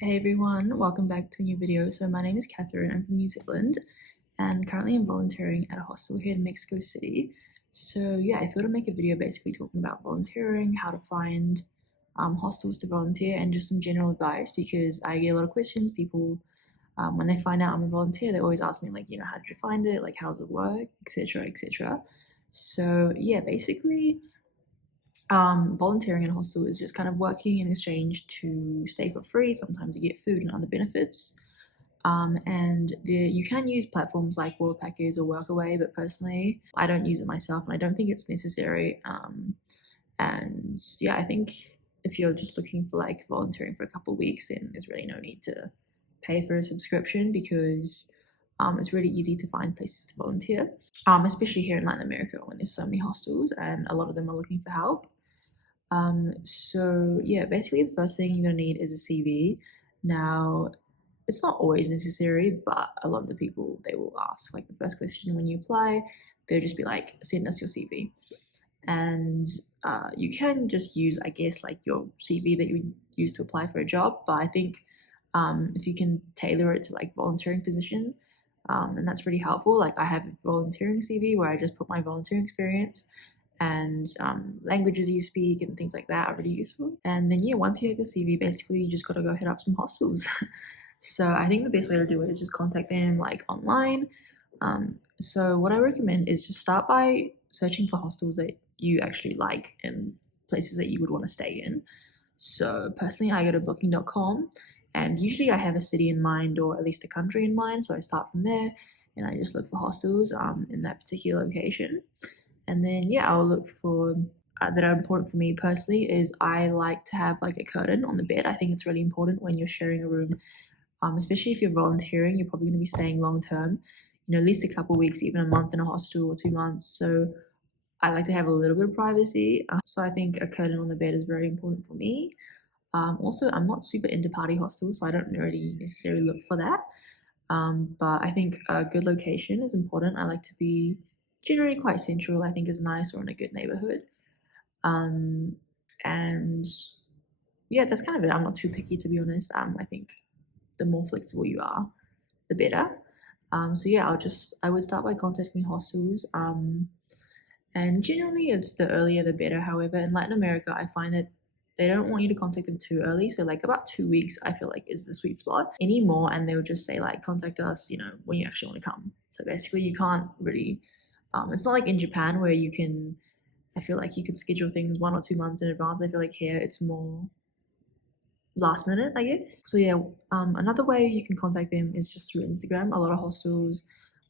Hey everyone, welcome back to a new video. So my name is Catherine, I'm from New Zealand and currently I'm volunteering at a hostel here in Mexico City. So yeah, I thought I'd make a video basically talking about volunteering, how to find hostels to volunteer and just some general advice because I get a lot of questions. People, when they find out I'm a volunteer, they always ask me like, how did you find it? Like, how does it work? Etc. etc. So yeah, basically volunteering in a hostel is just kind of working in exchange to stay for free. Sometimes you get food and other benefits. You can use platforms like World Packers or Workaway, but personally, I don't use it myself and I don't think it's necessary. And yeah, I think if you're just looking for like volunteering for a couple of weeks, then there's really no need to pay for a subscription because it's really easy to find places to volunteer, especially here in Latin America when there's so many hostels and a lot of them are looking for help. So yeah, basically the first thing you're gonna need is a CV. Now, it's not always necessary, but a lot of the people they will ask like the first question when you apply, they'll just be like, send us your CV. And you can just use, I guess, like your CV that you use to apply for a job. But I think if you can tailor it to like volunteering position, and that's really helpful. Like I have a volunteering CV where I just put my volunteering experience and languages you speak and things like that are really useful. And then yeah, once you have your CV, basically you just got to go hit up some hostels. So I think the best way to do it is just contact them like online. So what I recommend is just start by searching for hostels that you actually like and places that you would want to stay in. So personally, I go to booking.com and usually I have a city in mind or at least a country in mind. So I start from there and I just look for hostels in that particular location. And then yeah, I'll look for that are important for me personally is I like to have like a curtain on the bed. I think it's really important when you're sharing a room, especially if you're volunteering. You're probably going to be staying long term, at least a couple of weeks, even a month in a hostel or 2 months. So I like to have a little bit of privacy. So I think a curtain on the bed is very important for me. Also, I'm not super into party hostels, so I don't really necessarily look for that. But I think a good location is important. I like to be generally quite central, I think is nice, or in a good neighborhood. Um, and yeah, that's kind of it. I'm not too picky to be honest. I think the more flexible you are, the better. So yeah, I would start by contacting hostels. And generally it's the earlier the better. However, in Latin America, I find that they don't want you to contact them too early. So like about 2 weeks, I feel like is the sweet spot anymore. And they'll just say like, contact us, when you actually want to come. So basically you can't really, it's not like in Japan where you can, I feel like you could schedule things 1 or 2 months in advance. I feel like here it's more last minute, I guess. So yeah, another way you can contact them is just through Instagram. A lot of hostels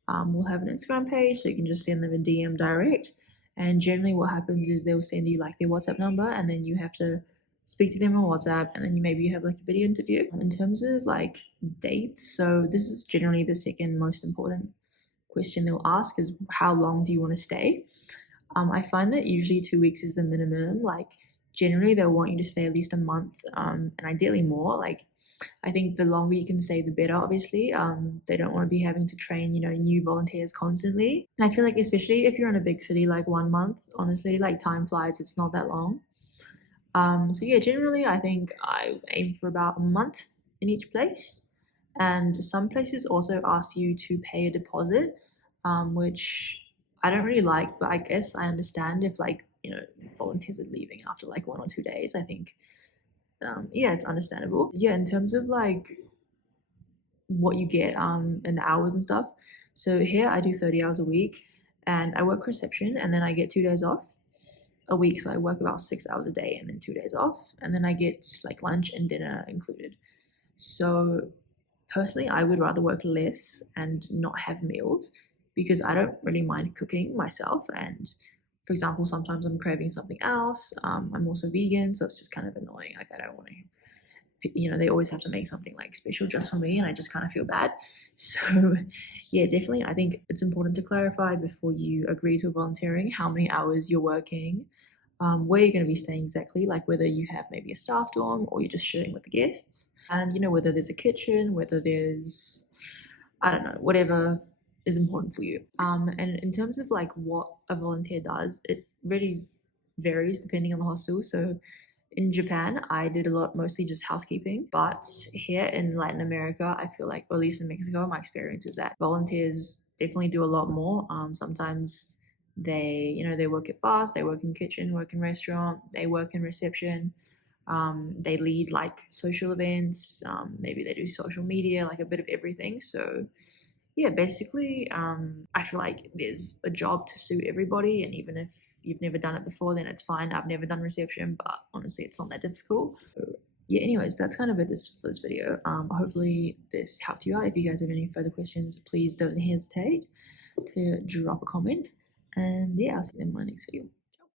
will have an Instagram page, so you can just send them a DM direct. And generally, what happens is they'll send you like their WhatsApp number, and then you have to speak to them on WhatsApp, and then maybe you have like a video interview. In terms of like dates, so this is generally the second most important question they'll ask is how long do you want to stay? I find that usually 2 weeks is the minimum. Like generally they'll want you to stay at least a month, and ideally more. Like I think the longer you can stay, the better. Obviously, they don't want to be having to train, new volunteers constantly. And I feel like especially if you're in a big city, like 1 month, honestly, like time flies. It's not that long. So yeah, generally I think I aim for about a month in each place. And some places also ask you to pay a deposit, which I don't really like, but I guess I understand if like, volunteers are leaving after like 1 or 2 days. I think, yeah, it's understandable. Yeah, in terms of like what you get and the hours and stuff. So here I do 30 hours a week and I work reception and then I get 2 days off a week. So I work about 6 hours a day and then 2 days off. And then I get like lunch and dinner included. So personally, I would rather work less and not have meals because I don't really mind cooking myself. And for example, sometimes I'm craving something else. I'm also vegan, so it's just kind of annoying. Like I don't want to, they always have to make something like special just for me, and I just kind of feel bad. So yeah, definitely, I think it's important to clarify before you agree to volunteering how many hours you're working, where you're going to be staying exactly, like whether you have maybe a staff dorm or you're just sharing with the guests, and whether there's a kitchen, whether there's, I don't know, whatever is important for you. And in terms of like what a volunteer does, it really varies depending on the hostel. So In Japan, I did a lot, mostly just housekeeping. But here in Latin America, I feel like, or at least in Mexico, my experience is that volunteers definitely do a lot more. Sometimes they work at bars, they work in kitchen, work in restaurant, they work in reception. They lead like social events. Maybe they do social media, like a bit of everything. So yeah, basically, I feel like there's a job to suit everybody, and even if you've never done it before, then it's fine. I've never done reception, but honestly, it's not that difficult. So, yeah, anyways, that's kind of it for this video. Hopefully this helped you out. If you guys have any further questions, please don't hesitate to drop a comment. And yeah, I'll see you in my next video.